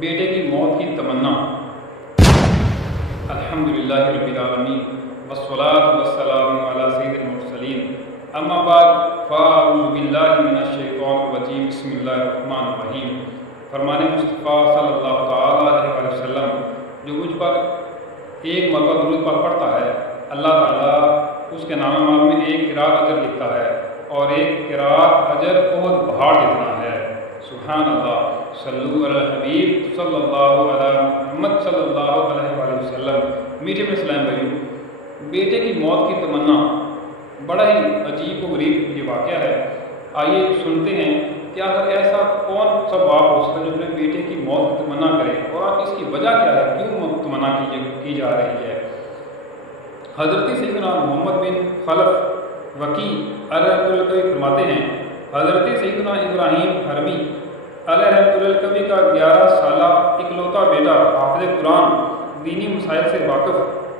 بیٹے کی موت کی تمنا۔ الحمدللہ رب العالمین والصلاة والسلام علی سید المرسلین، اما بعد فاعوذ باللہ من الشیطان الرجیم، بسم اللہ الرحمن الرحیم۔ فرمان مصطفیٰ صلی اللہ تعالیٰ علیہ وسلم، جو مجھ پر ایک مرتبہ درود پاک پڑھتا ہے، اللہ تعالیٰ اس کے نام مال میں ایک قرات اجر لکھتا ہے اور ایک قرات اجر احد پہاڑ جتنا ہے۔ سبحان اللہ، صلو علی الحبیب صلی اللہ علیہ محمد صلی اللہ علیہ وآلہ وسلم۔ میٹھے میں اسلام بھائیو، بیٹے کی موت کی تمنا بڑا ہی عجیب و غریب یہ واقعہ ہے۔ آئیے سنتے ہیں کہ اگر ایسا کون سا باپ ہو سکتا ہے جو اپنے بیٹے کی موت کی تمنا کرے، اور آپ اس کی وجہ کیا ہے، کیوں تمنا کی جا رہی ہے۔ حضرت سیدنا محمد بن خلف وکی علیہ الکوی فرماتے ہیں، حضرت سیدنا ابراہیم حرمی علیہ الکوی کا 11 سالہ اکلوتا بیٹا حافظ قرآن، دینی مسائل سے واقف،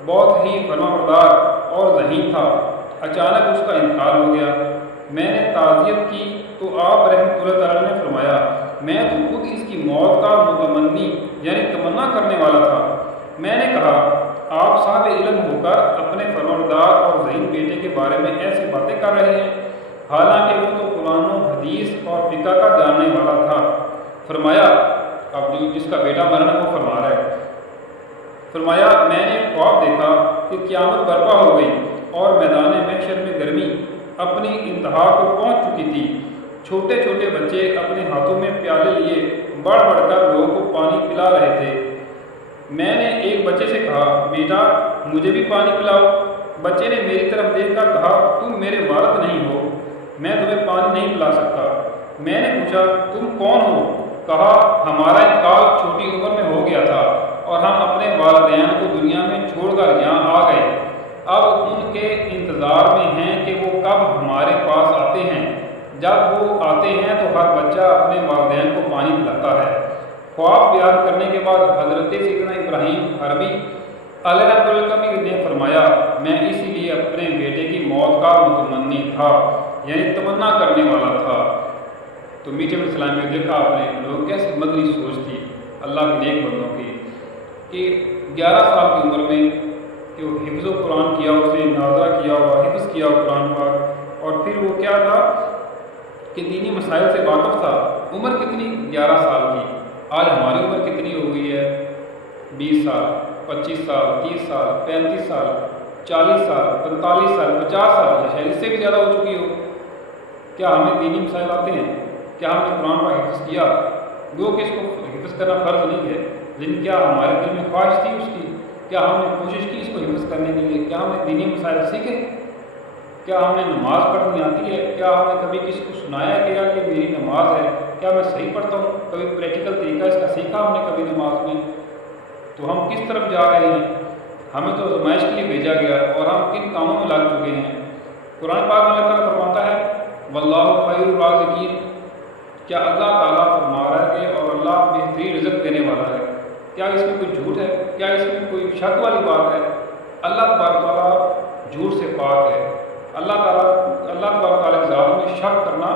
بہت ہی فرمانبردار اور ذہین تھا۔ اچانک اس کا انتقال ہو گیا۔ میں نے تعزیت کی تو آپ رحمۃ اللہ تعالیٰ نے فرمایا، میں تو خود اس کی موت کا متمنی یعنی تمنا کرنے والا تھا۔ میں نے کہا، آپ صاحب علم ہو کر اپنے فرمانبردار اور ذہین بیٹے کے بارے میں ایسی باتیں کر رہے ہیں، حالانکہ وہ تو قرآن و حدیث اور فقہ کا جاننے والا تھا۔ فرمایا، اب جو جس کا بیٹا مرنا وہ فرما رہا ہے، فرمایا میں نے خواب دیکھا کہ قیامت برپا ہو گئی اور میدان محشر میں گرمی اپنی انتہا کو پہنچ چکی تھی۔ چھوٹے چھوٹے بچے اپنے ہاتھوں میں پیالے لیے بڑھ بڑھ کر لوگوں کو پانی پلا رہے تھے۔ میں نے ایک بچے سے کہا، بیٹا مجھے بھی پانی پلاؤ۔ بچے نے میری طرف دیکھ کر کہا، تم میرے والد نہیں ہو، میں تمہیں پانی نہیں پلا سکتا۔ میں نے پوچھا، تم کون ہو؟ کہا، ہمارا انتقال چھوٹی عمر میں ہو گیا تھا اور ہم اپنے والدین کو دنیا میں چھوڑ کر یہاں آ گئے۔ اب ان کے انتظار میں ہیں کہ وہ کب ہمارے پاس آتے ہیں۔ جب وہ آتے ہیں تو ہر بچہ اپنے والدین کو پانی پلاتا ہے۔ خواب بیان کرنے کے بعد حضرت سیدنا ابراہیم حرمی علیہ الکوی نے فرمایا، میں اسی لیے اپنے بیٹے کی موت کا متمنی تھا، یعنی تمنا کرنے والا تھا۔ تو میٹھے میں اسلام میں دیکھا آپ نے لوگ کیسی مدنی سوچ تھی اللہ کے نیک بندوں کی، کہ 11 سال کی عمر میں کہ وہ حفظ و قرآن کیا، اسے ناظرہ کیا ہوا، حفظ کیا قرآن پاک، اور پھر وہ کیا تھا کہ دینی مسائل سے واقف تھا۔ عمر کتنی؟ 11 سال کی۔ آج ہماری عمر کتنی ہو گئی ہے؟ 20 سال، 25 سال، 30 سال، 35 سال، 40 سال، 45 سال، 50 سال، یا شاید اس سے بھی زیادہ ہو چکی ہو۔ کیا ہمیں دینی مسائل آتے ہیں؟ کیا ہم نے قرآن کا حفظ کیا؟ گو کہ اس کو حفظ کرنا فرض نہیں ہے، لیکن کیا ہمارے دل میں خواہش تھی اس کی؟ کیا ہم نے کوشش کی اس کو حفظ کرنے کے لیے؟ کیا ہم نے دینی مسائل سیکھے؟ کیا ہمیں نماز پڑھنی آتی ہے؟ کیا ہم نے کبھی کسی کو سنایا کہ یہ میری نماز ہے، کیا میں صحیح پڑھتا ہوں؟ کبھی پریکٹیکل طریقہ اس کا سیکھا ہم نے کبھی نماز میں؟ تو ہم کس طرف جا رہے ہیں؟ ہمیں تو آزمائش کے لیے بھیجا گیا اور ہم کن کاموں میں لگ چکے ہیں؟ قرآن پاک میں اللہ تعالیٰ فرماتا ہے، واللہ خیر الرازقین، کیا اللہ تعالیٰ فرما رہا ہے کہ اور اللہ بہترین رزق دینے والا ہے؟ کیا اس میں کوئی جھوٹ ہے؟ کیا اس میں کوئی شک والی بات ہے؟ اللہ تبارک تعالیٰ جھوٹ سے پاک ہے۔ اللہ تبارک تعالیٰ کی ذات میں شک کرنا،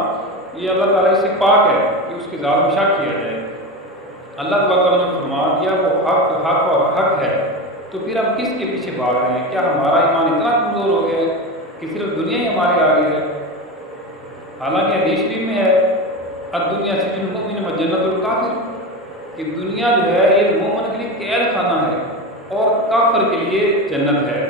یہ اللہ تعالیٰ اس سے پاک ہے کہ اس کی ذات میں شک کیا جائے۔ اللہ تبارک تعالیٰ نے فرما دیا وہ حق اور حق ہے، تو پھر ہم کس کے پیچھے بھاگ رہے ہیں؟ کیا ہمارا ایمان اتنا کمزور ہو گیا ہے کہ صرف دنیا ہی ہمارے آگے ہے؟ حالانکہ حدیث شریف میں ہے، الدنیا سجن المؤمن و جنت الکافر، کہ دنیا جو ہے یہ مومن کے لیے قید خانہ ہے اور کافر کے لیے جنت ہے۔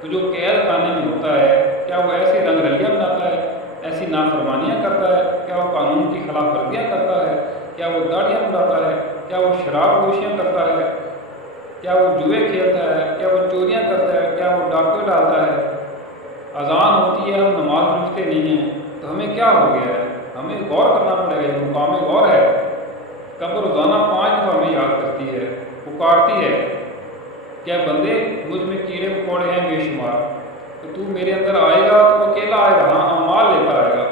تو جو قید خانے میں ہوتا ہے، کیا وہ ایسے رنگ رلیاں بناتا ہے، ایسی نافرمانیاں کرتا ہے؟ کیا وہ قانون کی خلاف ورزیاں کرتا ہے؟ کیا وہ داڑیاں بناتا ہے؟ کیا وہ شراب نوشیاں کرتا ہے؟ کیا وہ جوئے کھیلتا ہے؟ کیا وہ چوریاں کرتا ہے؟ کیا وہ ڈاکے ڈالتا ہے؟ اذان ہوتی ہے ہم نماز پڑھتے نہیں ہیں، تو ہمیں کیا ہو گیا ہے؟ ہمیں غور کرنا پڑے گا، یہ مقام غور ہے۔ قبر روزانہ 5 دفعہ ہمیں یاد کرتی ہے، پکارتی ہے، کیا بندے مجھ میں کیڑے مکوڑے ہیں بے شمار، تو میرے اندر آئے گا تو اکیلا آئے گا، ہاں اعمال لیتا آئے گا۔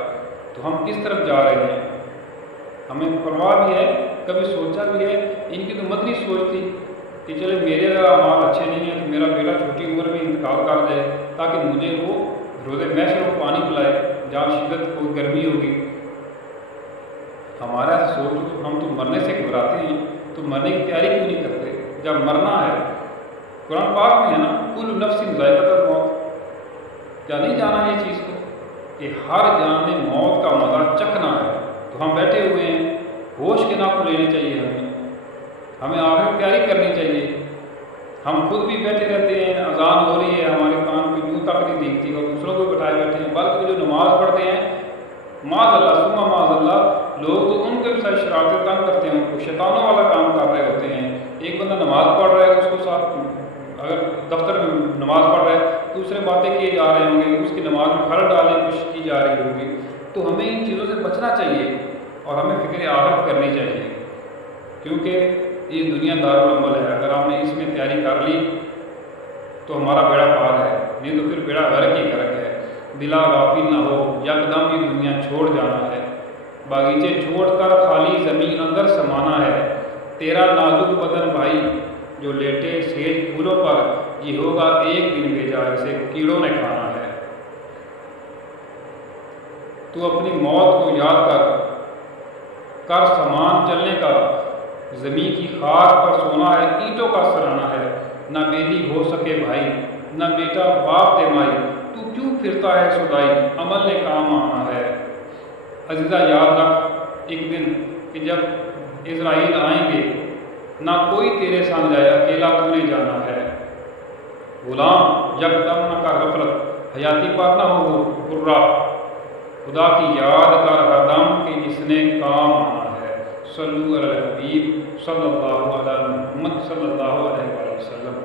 تو ہم کس طرف جا رہے ہیں؟ ہمیں پرواہ بھی ہے، کبھی سوچا بھی ہے؟ ان کی تو مدنی سوچ تھی کہ چلے میرے اگر اعمال اچھے نہیں ہیں تو میرا بیٹا چھوٹی عمر میں انتقال کر دے تاکہ مجھے وہ روزے محشر کو پانی پلائے جہاں شدت کوئی گرمی ہوگی۔ ہمارا ایسا سوچ ہم تو مرنے سے گھبراتے ہیں تو مرنے کی تیاری کیوں نہیں کرتے؟ جب مرنا ہے، قرآن پاک میں ہے نا، کل نفس ذائقۃ الموت، کیا نہیں جانا یہ چیز کو کہ ہر جان نے موت کا مزہ چکھنا ہے؟ تو ہم بیٹھے ہوئے ہیں، ہوش کے ناخن لینے چاہیے، ہمیں آخر تیاری کرنی چاہیے۔ ہم خود بھی بیٹھے رہتے ہیں، اذان ہو رہی ہے، ہمارے کان پہ یوں تک نہیں دیکھتی، اور دوسروں کو بٹھائے بیٹھے ہیں، بلکہ جو نماز پڑھتے ہیں، معاذ اللہ ثم معاذ اللہ، لوگ تو ان کے بھی ساتھ شرارتیں تنگ کرتے ہیں، ان کو شیطانوں والا کام کر رہے ہوتے ہیں۔ ایک بندہ نماز پڑھ رہا ہے، اس کو ساتھ اگر دفتر میں نماز پڑھ رہا ہے، دوسرے باتیں کیے جا رہے ہوں گے، اس کی نماز میں خلل ڈالنے کی کوشش کی جا رہی ہوگی۔ تو ہمیں ان چیزوں سے بچنا چاہیے اور ہمیں فکر آخرت کرنی چاہیے، کیونکہ یہ دنیا دارالعمل ہے۔ اگر ہم نے اس میں تیاری کر لی تو ہمارا بیڑا پار ہے، نہیں تو پھر بیڑا غرق ہی غرق ہے۔ دلا غافل نہ ہو، یکدم یہ دنیا چھوڑ جانا ہے، باغیچے چھوڑ کر خالی زمین اندر سمانا ہے۔ تیرا نازک بدن بھائی جو لیٹے سیج پھولوں پر، یہ ہوگا ایک دن بھیجا، اسے کیڑوں نے کھانا ہے۔ تو اپنی موت کو یاد کر سامان چلنے کا، زمین کی خاک پر سونا ہے، اینٹوں کا سرانا ہے۔ نہ بیٹی ہو سکے بھائی، نہ بیٹا باپ تیمائی، تو کیوں پھرتا ہے سدائی، عمل نے کام آنا ہے۔ عزیزہ یاد رکھ ایک دن کہ جب اسرائیل آئیں گے، نہ کوئی تیرے ساتھ جائے، اکیلا تو نے جانا ہے۔ غلام یکدم نہ کر غفلت، حیاتی پر نہ ہو وہ غرہ، خدا کی یاد کر ہر دم کہ جس نے کام آنا ہے۔ صلو علی الحبیب صلی اللہ علیہ محمد صلی اللہ علیہ وسلم۔